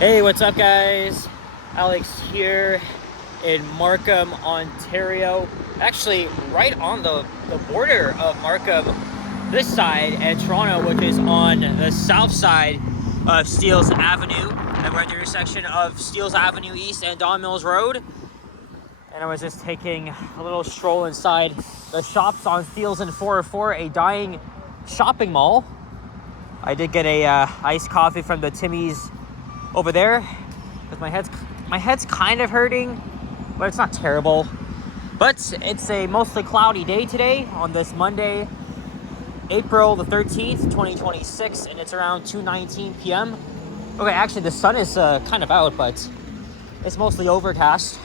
Hey, what's up, guys? Alex here in Markham, Ontario. Actually, right on the border of Markham, this side, and Toronto, which is on the south side of Steeles Avenue. And we're at the intersection of Steeles Avenue East and Don Mills Road. And I was just taking a little stroll inside the shops on Steeles and 404, a dying shopping mall. I did get a iced coffee from the Timmy's over there, because my head's kind of hurting, but it's not terrible. But it's a mostly cloudy day today on this Monday, April the 13th, 2026, and it's around 2:19 p.m. Okay, actually the sun is kind of out, but it's mostly overcast.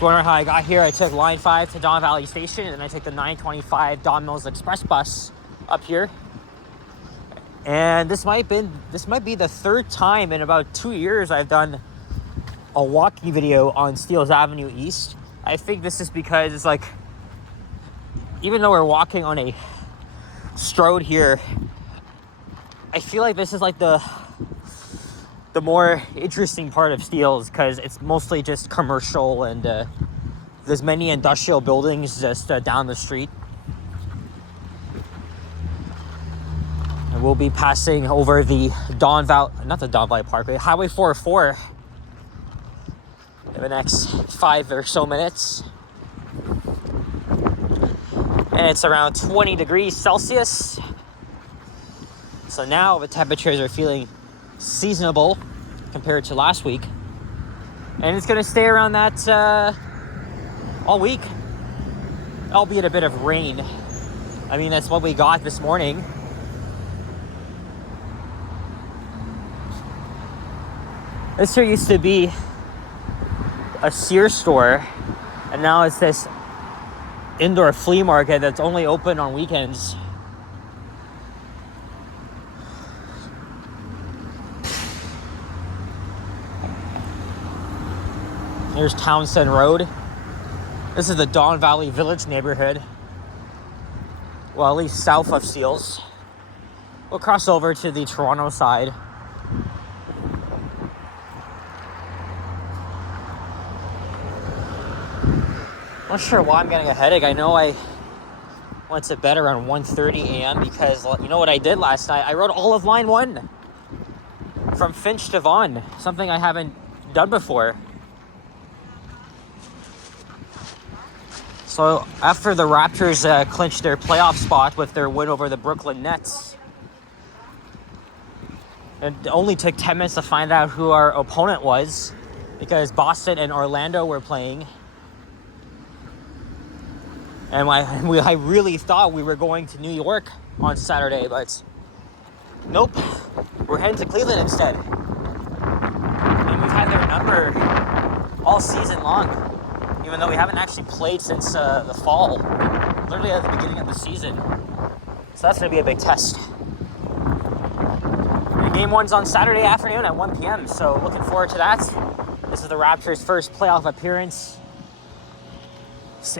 Wondering how I got here. I took line 5 to Don Valley Station, and then I took the 925 Don Mills Express bus up here. And this might be the third time in about 2 years I've done a walking video on Steeles Avenue East. I think this is because it's like, even though we're walking on a strode here, I feel like this is like the more interesting part of Steeles, because it's mostly just commercial, and there's many industrial buildings just down the street. And we'll be passing over the not the Don Valley Parkway, Highway 404 in the next 5 or so minutes. And it's around 20 degrees Celsius. So now the temperatures are feeling seasonable compared to last week. And it's going to stay around that all week, albeit a bit of rain. I mean, that's what we got this morning. This here used to be a Sears store, and now it's this indoor flea market that's only open on weekends. Here's Townsend Road. This is the Don Valley Village neighborhood. Well, at least south of Steeles. We'll cross over to the Toronto side. I'm not sure why I'm getting a headache. I know I went to bed around 1:30 a.m. because, you know what I did last night? I rode all of line 1 from Finch to Vaughan, something I haven't done before. So after the Raptors clinched their playoff spot with their win over the Brooklyn Nets, it only took 10 minutes to find out who our opponent was, because Boston and Orlando were playing. And I really thought we were going to New York on Saturday, but nope. We're heading to Cleveland instead. And we've had their number all season long, even though we haven't actually played since the fall, literally at the beginning of the season. So that's going to be a big test. And game 1's on Saturday afternoon at 1 p.m., so looking forward to that. This is the Raptors' first playoff appearance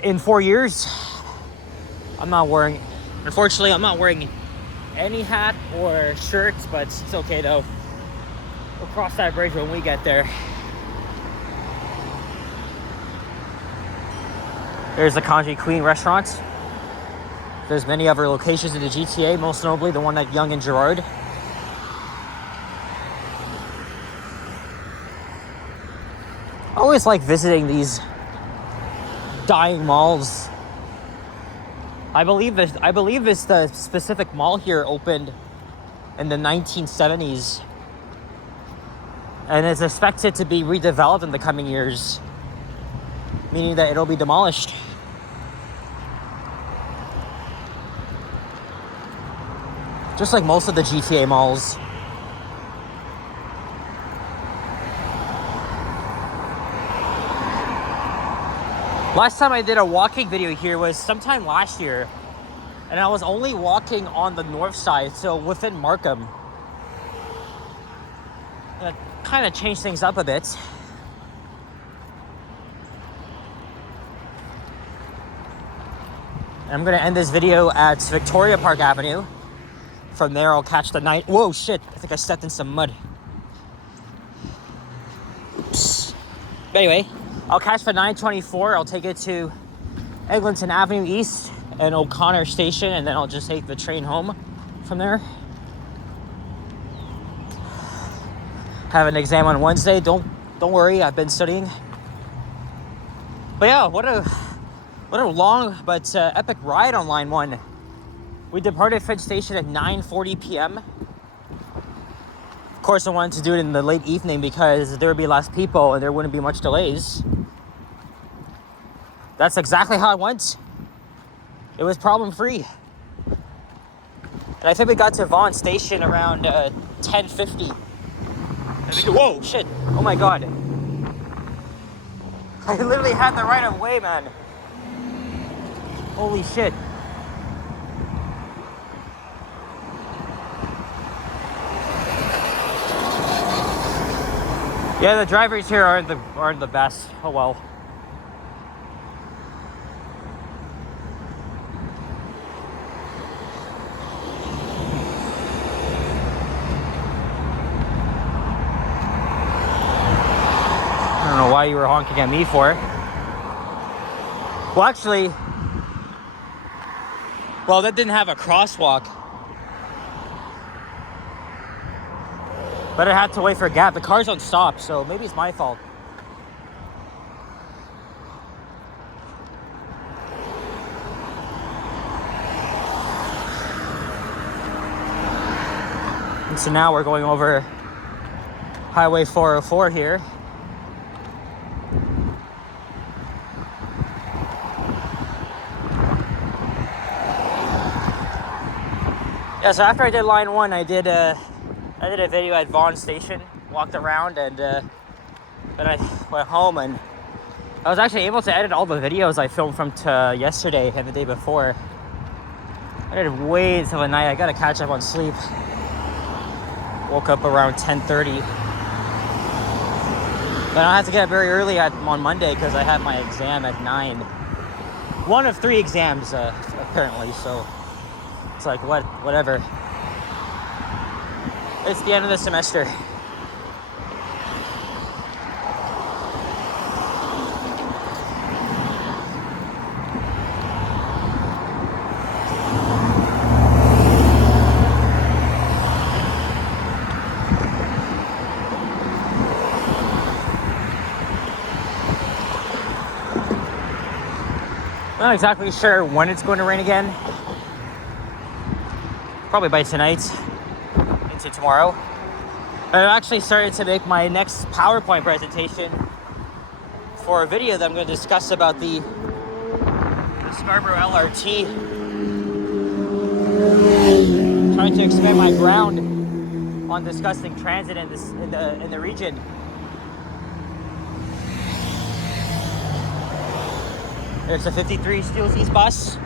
in 4 years. Unfortunately, I'm not wearing any hat or shirt, but it's okay though. We'll cross that bridge when we get there. There's the Kanji Queen restaurant. There's many other locations in the GTA, most notably the one at Yonge and Gerrard. I always like visiting these dying malls. I believe the specific mall here opened in the 1970s and is expected to be redeveloped in the coming years, meaning that it'll be demolished. Just like most of the GTA malls. Last time I did a walking video here was sometime last year, and I was only walking on the north side, so within Markham. That kind of changed things up a bit. I'm going to end this video at Victoria Park Avenue from there, I'll catch the night. Whoa, shit! I think I stepped in some mud. Oops. But anyway, I'll catch the 924. I'll take it to Eglinton Avenue East and O'Connor Station, and then I'll just take the train home from there. Have an exam on Wednesday. Don't worry, I've been studying. But yeah, what a long but epic ride on line 1. We departed Finch Station at 9:40 p.m. Of course, I wanted to do it in the late evening because there would be less people and there wouldn't be much delays. That's exactly how it went. It was problem-free. And I think we got to Vaughan Station around 10:50. Whoa, shit. Oh my god. I literally had the right of way, man. Holy shit. Yeah, the drivers here aren't the best. Oh well. I don't know why you were honking at me for. Well, actually, that didn't have a crosswalk. But I had to wait for a gap. The cars don't stop, so maybe it's my fault. And so now we're going over Highway 404 here. Yeah, so after I did line 1, I did a video at Vaughan Station, walked around, and then I went home, and I was actually able to edit all the videos I filmed from yesterday and the day before. I did wait until the night. I gotta catch up on sleep. Woke up around 10:30. But I had to get up very early on Monday because I had my exam at 9. One of 3 exams, apparently, so it's like, whatever. It's the end of the semester. I'm not exactly sure when it's going to rain again. Probably by tonight into tomorrow. I've actually started to make my next PowerPoint presentation for a video that I'm going to discuss about the Scarborough LRT. Trying to expand my ground on discussing transit in the region. There's a 53 Steelsies bus.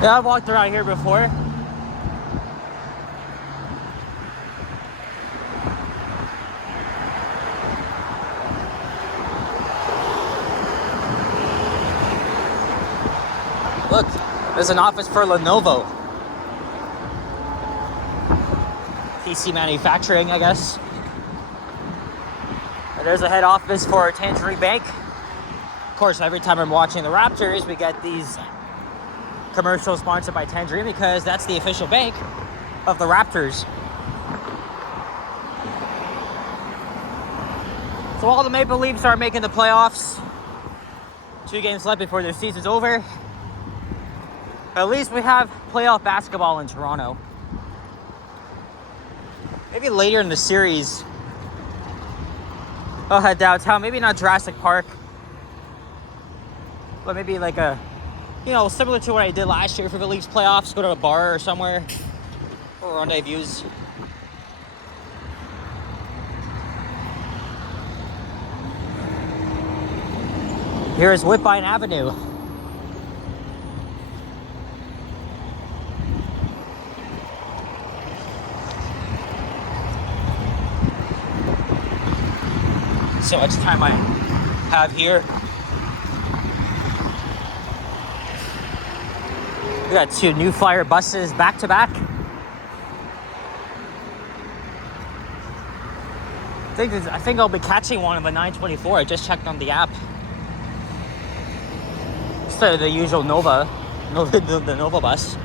Yeah, I've walked around here before. Look, there's an office for Lenovo. PC manufacturing, I guess. And there's a head office for Tangerine Bank. Of course, every time I'm watching the Raptors, we get these commercials sponsored by Tangerine because that's the official bank of the Raptors. So all the Maple Leafs are making the playoffs. 2 games left before their season's over. At least we have playoff basketball in Toronto. Maybe later in the series, I'll head downtown. Maybe not Jurassic Park, but maybe like a You know, similar to what I did last year for the league's playoffs, go to a bar or somewhere, or rendezvous. Here's Woodbine Avenue. So much time I have here. We got 2 New Flyer buses back to back. I think I'll be catching one of the 924. I just checked on the app. Instead of the usual the Nova bus.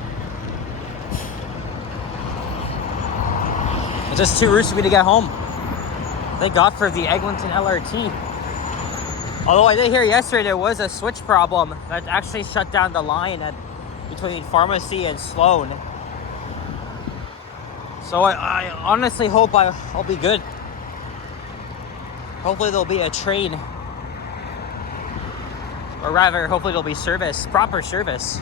It's just too routes for me to get home. Thank God for the Eglinton LRT. Although I did hear yesterday there was a switch problem that actually shut down the line between Pharmacy and Sloan. So I honestly hope I'll be good. Hopefully there'll be a train. Or rather, hopefully there'll be service, proper service.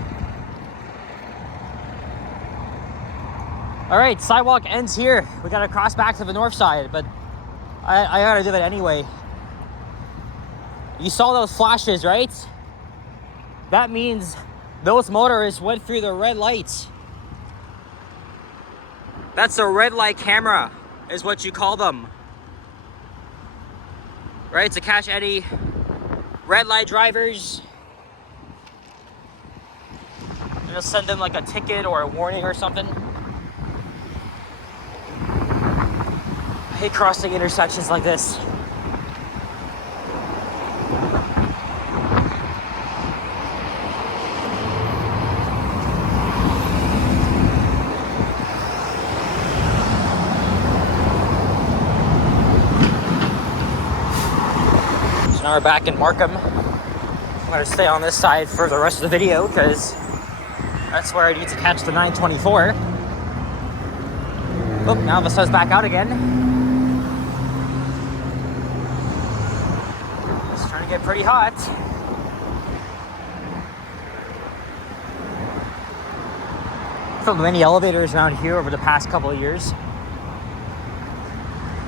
All right, sidewalk ends here. We gotta cross back to the north side, but I gotta do it anyway. You saw those flashes, right? That means those motorists went through the red lights. That's a red light camera, is what you call them. Right, to catch any red light drivers. It'll send them like a ticket or a warning or something. I hate crossing intersections like this. So now we're back in Markham. I'm gonna stay on this side for the rest of the video because that's where I need to catch the 924. Oh, now the sun's back out again. It's starting to get pretty hot. Filmed many elevators around here over the past couple of years.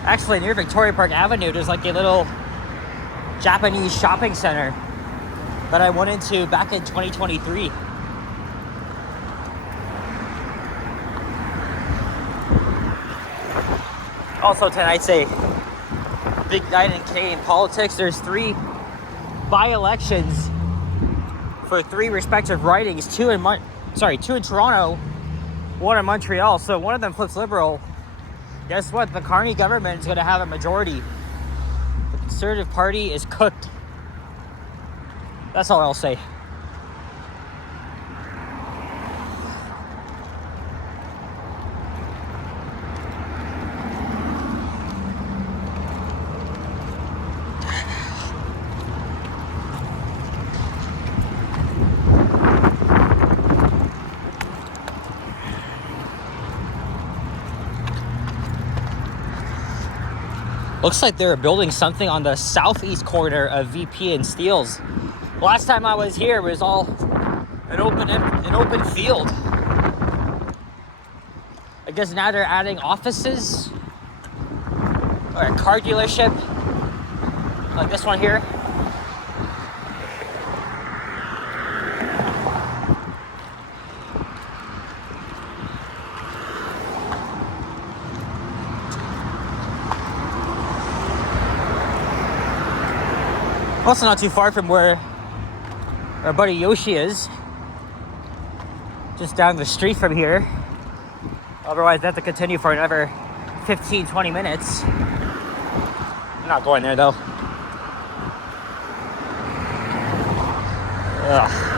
Actually, near Victoria Park Avenue, there's like a little Japanese shopping center that I went into back in 2023. Also tonight's a big night in Canadian politics. There's 3 by-elections for 3 respective ridings, 2 in Toronto, 1 in Montreal. So one of them flips Liberal. Guess what? The Carney government is going to have a majority. The Conservative Party is cooked. That's all I'll say. Looks like they're building something on the southeast corner of VP and Steeles. Last time I was here, it was all an open field. I guess now they're adding offices or a car dealership, like this one here. Also not too far from where our buddy Yoshi is. Just down the street from here. Otherwise, I have to continue for another 15-20 minutes. I'm not going there though. Ugh.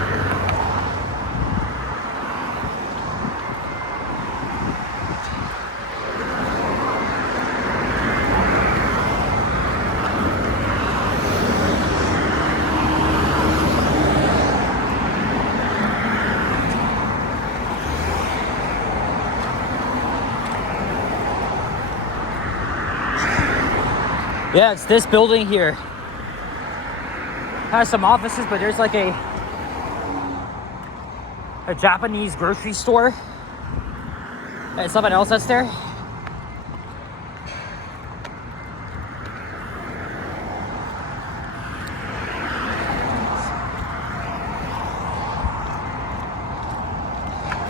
Yeah, it's this building here. Has some offices, but there's like a a Japanese grocery store. And something else that's there.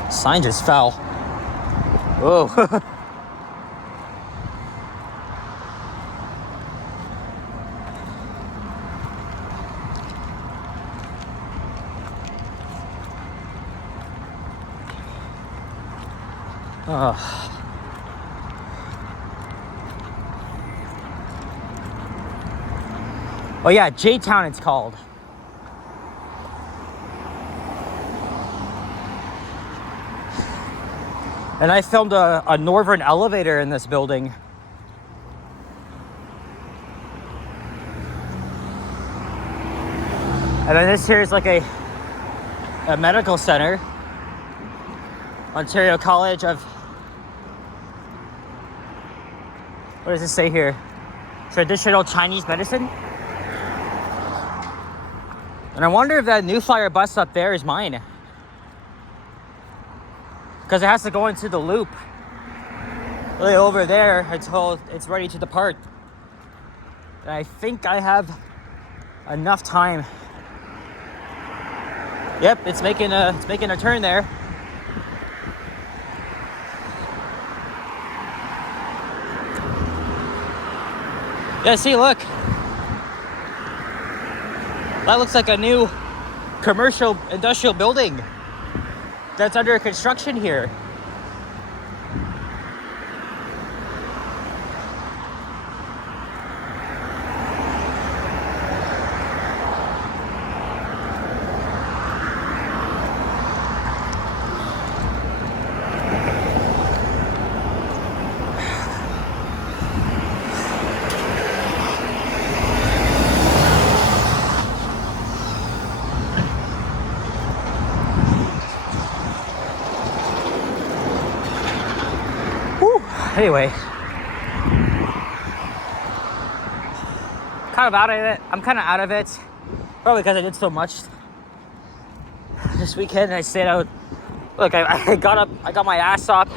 Sign just fell. Whoa. Oh yeah, J-Town it's called. And I filmed a northern elevator in this building. And then this here is like a medical center. Ontario College of, what does it say here? Traditional Chinese medicine. And I wonder if that New Flyer bus up there is mine. Because it has to go into the loop really over there until it's ready to depart. And I think I have enough time. Yep, it's making a turn there. Yeah, see, look. That looks like a new commercial industrial building that's under construction here. Anyway, kind of out of it. I'm kind of out of it, probably because I did so much this weekend. I stayed out. Look, I got up, I got my ass up,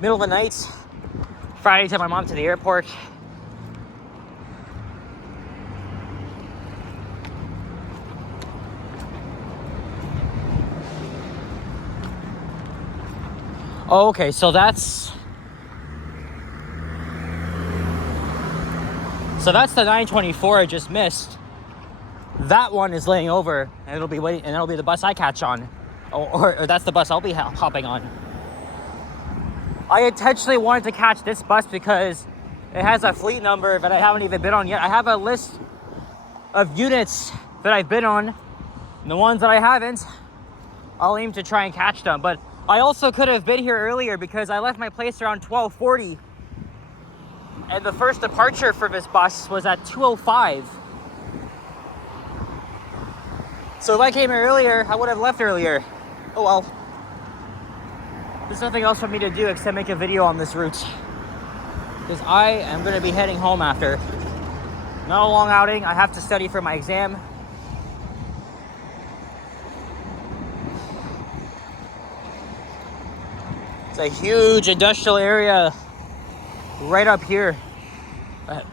middle of the night, Friday, took my mom to the airport. Oh, okay, so that's the 924 I just missed. That one is laying over, and it'll be waiting, and it'll be the bus I catch on, or that's the bus I'll be hopping on. I intentionally wanted to catch this bus because it has a fleet number that I haven't even been on yet. I have a list of units that I've been on, and the ones that I haven't, I'll aim to try and catch them. But I also could have been here earlier because I left my place around 12:40. And the first departure for this bus was at 2:05. So if I came here earlier, I would have left earlier. Oh well. There's nothing else for me to do except make a video on this route. Because I am going to be heading home after. Not a long outing. I have to study for my exam. It's a huge industrial area right up here.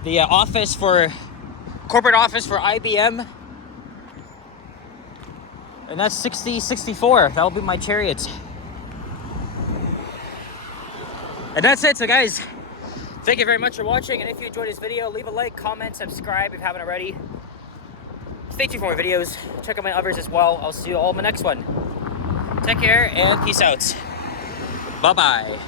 The corporate office for IBM. And that's 6064. That'll be my Chariot. And that's it. So guys, thank you very much for watching. And if you enjoyed this video, leave a like, comment, subscribe if you haven't already. Stay tuned for more videos. Check out my others as well. I'll see you all in the next one. Take care and peace out. Bye-bye.